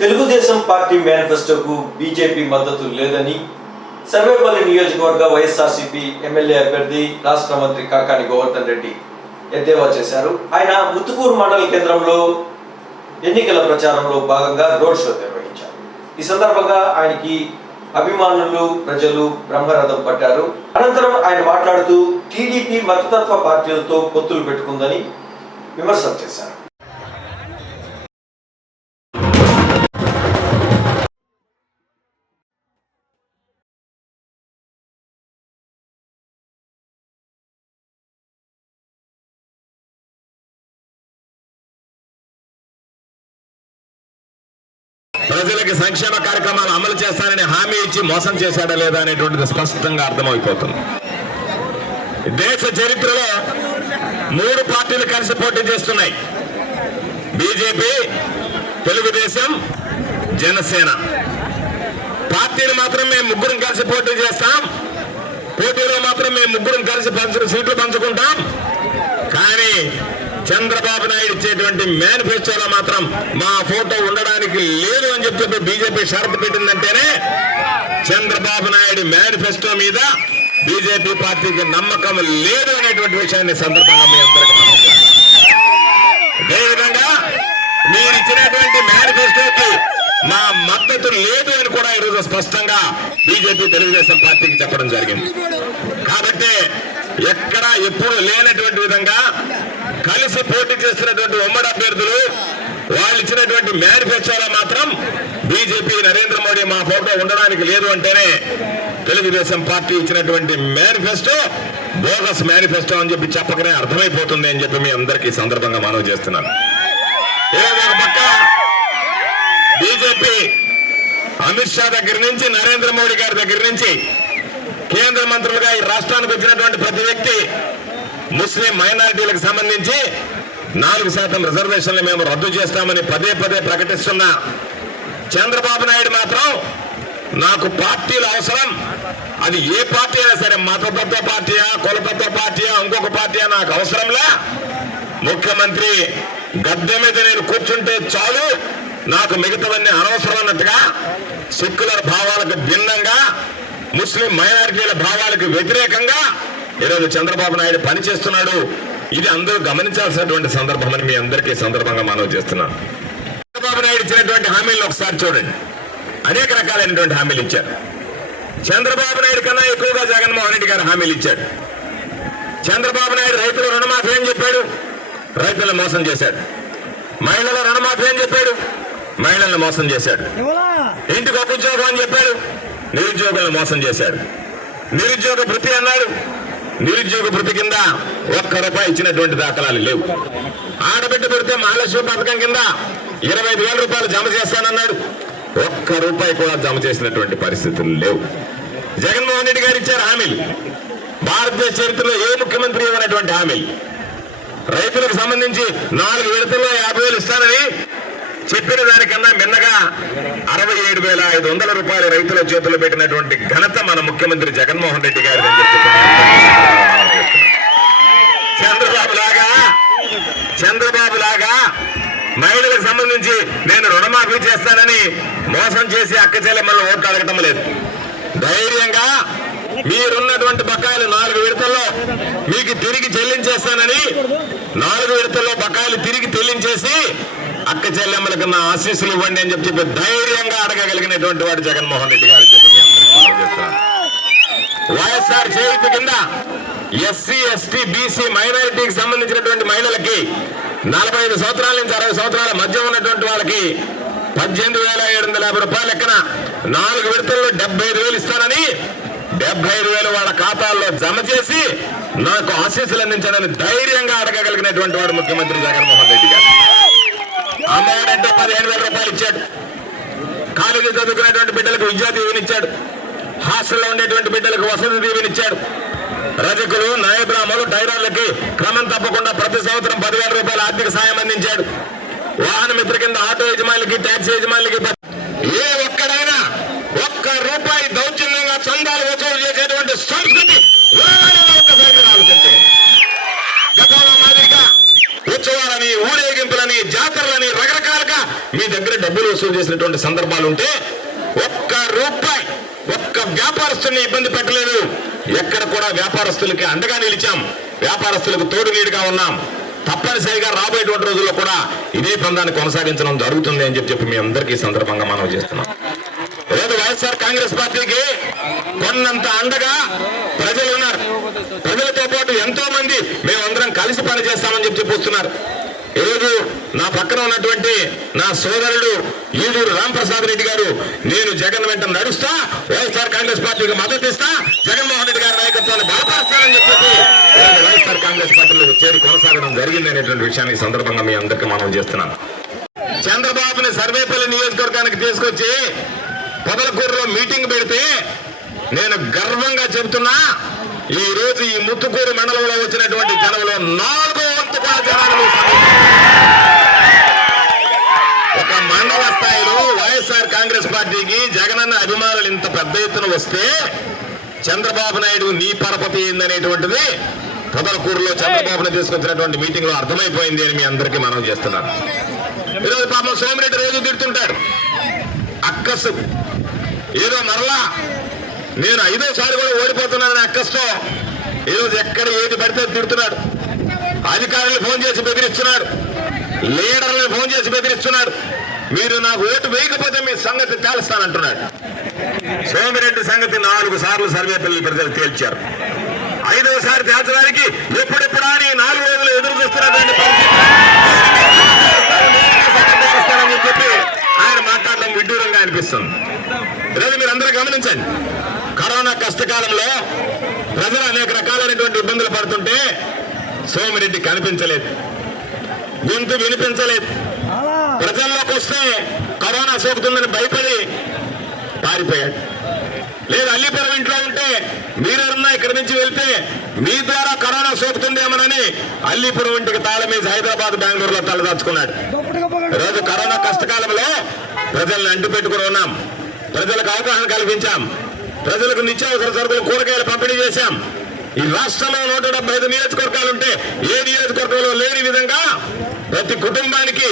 Telugu Desam party మేనిఫెస్టోకు BJP మద్దతు లేదని సర్వేపల్లి నియోజకవర్గ వైఎస్ఆర్సీపీ ఎమ్మెల్యే అభ్యర్థి రాష్ట్ర మంత్రి కాకాని గోవర్ధన్ రెడ్డి ఎద్దేవా చేశారు. ఆయన ముత్తుకూరు మండల కేంద్రంలో ఎన్నికల ప్రచారంలో భాగంగా రోడ్ షో నిర్వహించారు. ఈ సందర్భంగా ఆయనకి అభిమానులు ప్రజలు బ్రహ్మరథం పట్టారు. అనంతరం ఆయన మాట్లాడుతూ టీడీపీ మతతత్వ పార్టీలతో పొత్తులు పెట్టుకుందని విమర్శలు చేశారు. ప్రజలకి సంక్షేమ కార్యక్రమాలు అమలు చేస్తానని హామీ ఇచ్చి మోసం చేశాడా లేదా అనేటువంటిది స్పష్టంగా అర్థమైపోతుంది. దేశ చరిత్రలో 3 పార్టీలు కలిసి పోటీ చేస్తున్నాయి. బీజేపీ, తెలుగుదేశం, జనసేన. పార్టీలు మాత్రం మేము ముగ్గురం కలిసి పోటీ చేస్తాం. పోటీలో మాత్రం మేము ముగ్గురం కలిసి సీట్లు పంచుకుంటాం. కానీ చంద్రబాబు నాయుడు ఇచ్చేటువంటి మేనిఫెస్టోలో మాత్రం మా ఫోటో ఉండడానికి లేదు అని చెప్పి బీజేపీ షరతు పెట్టిందంటేనే చంద్రబాబు నాయుడు మేనిఫెస్టో మీద బీజేపీ పార్టీకి నమ్మకం లేదు అనేటువంటి విషయాన్ని సందర్భంగా మీ అందరికీ మనం అదేవిధంగా మీరు ఇచ్చినటువంటి మేనిఫెస్టోకి మా మద్దతు లేదు అని కూడా ఈరోజు స్పష్టంగా బీజేపీ తెలుగుదేశం పార్టీకి చెప్పడం జరిగింది. కాబట్టి ఎక్కడా ఎప్పుడు లేనటువంటి విధంగా కలిసి పోటీ చేస్తున్నటువంటి ఉమ్మడి అభ్యర్థులు వాళ్ళు ఇచ్చినటువంటి మేనిఫెస్టోలో మాత్రం బీజేపీ నరేంద్ర మోడీ మా ఫోటో ఉండడానికి లేదు అంటేనే తెలుగుదేశం పార్టీ ఇచ్చినటువంటి మేనిఫెస్టో బోగస్ మేనిఫెస్టో అని చెప్పి చెప్పకనే అర్థమైపోతుంది అని చెప్పి మీ అందరికీ సందర్భంగా మనవి చేస్తున్నాను. ఒక పక్క బీజేపీ అమిత్ షా దగ్గర నుంచి నరేంద్ర మోడీ గారి దగ్గర నుంచి కేంద్ర మంత్రులుగా ఈ రాష్ట్రానికి వచ్చినటువంటి ప్రతి వ్యక్తి ముస్లిం మైనారిటీలకు సంబంధించి 4% రిజర్వేషన్లు మేము రద్దు చేస్తామని పదే ప్రకటిస్తున్న చంద్రబాబు నాయుడు మాత్రం నాకు పార్టీలు అవసరం, అది ఏ పార్టీ అయినా సరే, మతతత్వ పార్టీయా, కులతత్వ పార్టీయా, ఇంకొక పార్టీయా నాకు అవసరంలా, ముఖ్యమంత్రి గద్దె మీద నేను కూర్చుంటే చాలు, నాకు మిగతావన్నీ అనవసరం అన్నట్టుగా సెక్యులర్ భావాలకు భిన్నంగా ముస్లిం మైనారిటీల భావాలకు వ్యతిరేకంగా ఈరోజు చంద్రబాబు నాయుడు పనిచేస్తున్నాడు. ఇది అందరూ గమనించాల్సినటువంటి సందర్భం అని మీ అందరికీ సందర్భంగా మనవి చేస్తున్నాను. చంద్రబాబు నాయుడు ఇచ్చినటువంటి హామీలను ఒకసారి చూడండి. అనేక రకాలైనటువంటి హామీలు ఇచ్చారు. చంద్రబాబు నాయుడు కన్నా ఎక్కువగా జగన్మోహన్ రెడ్డి గారు హామీలు ఇచ్చాడు. చంద్రబాబు నాయుడు రైతుల రుణమాఫీ అని చెప్పాడు, రైతులను మోసం చేశాడు. మహిళల రుణమాఫీ అని చెప్పాడు, మహిళలను మోసం చేశాడు. ఇంటికి ఒక ఉద్యోగం అని చెప్పాడు, నిరుద్యోగులను మోసం చేశాడు. నిరుద్యోగ భృతి అన్నాడు, నిరుద్యోగ భృతి కింద ₹1 ఇచ్చినటువంటి దాఖలాలు లేవు. ఆడబిడ్డ పుడితే మహాలక్ష్మి పథకం కింద 25,000 రూపాయలు జమ చేస్తానన్నాడు, ₹1 కూడా జమ చేసినటువంటి పరిస్థితులు లేవు. జగన్మోహన్ రెడ్డి గారు ఇచ్చారు హామీలు, భారతదేశ చరిత్రలో ఏ ముఖ్యమంత్రి ఇవ్వనటువంటి హామీలు. రైతులకు సంబంధించి 4 విడతల్లో 50,000 ఇస్తానని చెప్పిన దానికన్నా మిన్నగా 67,500 రూపాయలు రైతుల చేతుల్లో పెట్టినటువంటి ఘనత మన ముఖ్యమంత్రి జగన్మోహన్ రెడ్డి గారి చంద్రబాబు లాగా మహిళలకు సంబంధించి నేను రుణమాఫీ చేస్తానని మోసం చేసి అక్క చెల్లెమ్మలను ఓట్లు అడగటం లేదు. ధైర్యంగా మీరున్నటువంటి బకాయిలు 4 విడతల్లో మీకు తిరిగి చెల్లించేస్తానని 4 విడతల్లో బకాయిలు తిరిగి చెల్లించేసి అక్క చెల్లెమ్మలకు నా ఆశీస్సులు ఇవ్వండి అని చెప్పి ధైర్యంగా అడగగలిగినటువంటి వాడు జగన్మోహన్ రెడ్డి గారు. వైఎస్ఆర్ చేయూత కింద ఎస్సీ, ఎస్టీ, బీసీ, మైనారిటీకి సంబంధించినటువంటి మహిళలకి 45 సంవత్సరాల నుంచి 60 సంవత్సరాల మధ్య ఉన్నటువంటి వాళ్ళకి 18,750 రూపాయలు లెక్కన 4 విడతల్లో 75,000 ఇస్తానని 75,000 వాళ్ళ ఖాతాల్లో జమ చేసి నాకు ఆశీస్సులు అందించాలని ధైర్యంగా అడగగలిగినటువంటి వాడు ముఖ్యమంత్రి జగన్మోహన్ రెడ్డి గారు. అమ్మఒడంటే 15,000 రూపాయలు ఇచ్చాడు. కాలేజీ చదువుకునేటువంటి బిడ్డలకు విద్యా దీవెనిచ్చాడు. హాస్టల్లో ఉండేటువంటి బిడ్డలకు వసతి దీవెనిచ్చాడు. రజకులు, న్యాయబ్రాహ్మణులు, టైలర్లకి క్రమం తప్పకుండా ప్రతి సంవత్సరం 10,000 రూపాయల ఆర్థిక సాయం అందించాడు. వాహన మిత్ర కింద ఆటో యజమానులకి, ట్యాక్సీ యజమానులకి ఏ ఒక్కడైనా ₹1 దౌర్జన్యంగా చందాలు వసూలు చేసేటువంటి సంస్కృతి ఒక్కసారి ఆలోచించండి. గతంలో మాదిరిగా ఉత్సవాలని, ఊరేగింపులని, జాతరలని రకరకాలుగా మీ దగ్గర డబ్బులు వసూలు చేసినటువంటి సందర్భాలు ఉంటే ఒక్క రూపాయి ఒక్క వ్యాపారస్తుల్ని ఇబ్బంది పెట్టలేదు. ఎక్కడ కూడా వ్యాపారస్తులకి అండగా నిలిచాం, వ్యాపారస్తులకు తోడు నీడుగా ఉన్నాం. తప్పనిసరిగా రాబోయేటువంటి రోజుల్లో కూడా ఇదే పందాన్ని కొనసాగించడం జరుగుతుంది అని చెప్పి మీ అందరికీ సందర్భంగా మనం చేస్తున్నాం. ఈరోజు వైఎస్ఆర్ కాంగ్రెస్ పార్టీకి కొన్నంత అండగా ప్రజలు ఉన్నారు. ప్రజలతో పాటు ఎంతో మంది మేమందరం కలిసి పనిచేస్తామని చెప్పి వస్తున్నారు. ఈరోజు నా పక్కన ఉన్నటువంటి నా సోదరుడు ఈడూరు రాంప్రసాద్ రెడ్డి గారు, నేను జగన్ వెంట నడుస్తా, వైఎస్ఆర్ కాంగ్రెస్ పార్టీకి మద్దతు ఇస్తా, జగన్మోహన్ రెడ్డి గారి నాయకత్వాన్ని బలపరుస్తానని చెప్పి వైఎస్ఆర్ కాంగ్రెస్ పార్టీలో చేరి కొనసాగడం జరిగింది అనేటువంటి విషయాన్ని సందర్భంగా మీ అందరికీ మనం చేస్తున్నాను. చంద్రబాబుని సర్వేపల్లి నియోజకవర్గానికి తీసుకొచ్చి పొదలకూరులో మీటింగ్ పెడితే నేను గర్వంగా చెబుతున్నా, ఈ రోజు ఈ ముత్తుకూరు మండలంలో వచ్చినటువంటి జనంలో 4వ వంతు కూడా జనాలు ఒక మండల స్థాయిలో వైఎస్ఆర్ కాంగ్రెస్ పార్టీకి జగనన్న అభిమానులు ఇంత పెద్ద ఎత్తున వస్తే చంద్రబాబు నాయుడు నీ పరపతి ఏందనేటువంటిది పొదలకూరులో చంద్రబాబును తీసుకొచ్చినటువంటి మీటింగ్ లో అర్థమైపోయింది అని మీ అందరికీ మనం చేస్తున్నాను. ఈరోజు పాపం సోమిరెడ్డి రోజు తిడుతుంటాడు, అక్కసు ఏదో మరలా నేను 5వ సారి కూడా ఓడిపోతున్నానని అక్కస్తో ఈరోజు ఎక్కడ ఏది పడితే తిడుతున్నాడు. అధికారులు ఫోన్ చేసి బెదిరిస్తున్నాడు, లీడర్లను ఫోన్ చేసి బెదిరిస్తున్నాడు. మీరు నాకు ఓటు వేయకపోతే మీ సంగతి తేల్స్తానంటున్నాడు. సోమిరెడ్డి సంగతి 4 సార్లు సర్వేపల్లి ప్రజలు తేల్చారు. 5వ సారి తేల్చడానికి ఎప్పుడెప్పుడా అని 4 రోజులు ఎదురు చూస్తున్నటువంటి పరిస్థితి చెప్పి ఆయన మాట్లాడడం విడ్డూరంగా అనిపిస్తుంది. ఈరోజు మీరు అందరూ గమనించండి, కరోనా కష్టకాలంలో ప్రజలు అనేక రకాలైనటువంటి ఇబ్బందులు పడుతుంటే సోమిరెడ్డి కనిపించలేదు, గొంతు వినిపించలేదు. ప్రజల్లోకి వస్తే కరోనా సోకుతుందని భయపడి పారిపోయాడు. లేదు అల్లిపురం ఇంట్లో ఉంటే మీరెవరన్నా ఇక్కడి నుంచి వెళ్తే మీ ద్వారా కరోనా సోకుతుందేమోనని అల్లిపురం ఇంటికి తాళమేసి హైదరాబాద్ బెంగళూరులో తలదాచుకున్నాడు. ఈరోజు కరోనా కష్టకాలంలో ప్రజల్ని అంటు పెట్టుకుని ఉన్నాం, ప్రజలకు అవగాహన కల్పించాం, ప్రజలకు నిత్యావసర సరుకులు కూరగాయలు పంపిణీ చేశాం. ఈ రాష్ట్రంలో 175 నియోజకవర్గాలుంటే ఏ నియోజకవర్గంలో లేని విధంగా ప్రతి కుటుంబానికి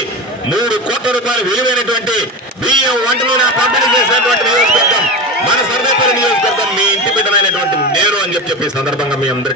3 కోట్ల రూపాయలు విలువైనటువంటి బియ్యం వంట నూనె పంపిణీ చేసినటువంటి నియోజకవర్గం మన సర్వేపల్లి నియోజకవర్గం. మీ ఇంటి బిడ్డనైనటువంటి నేను అని చెప్పి సందర్భంగా మీ అందరికీ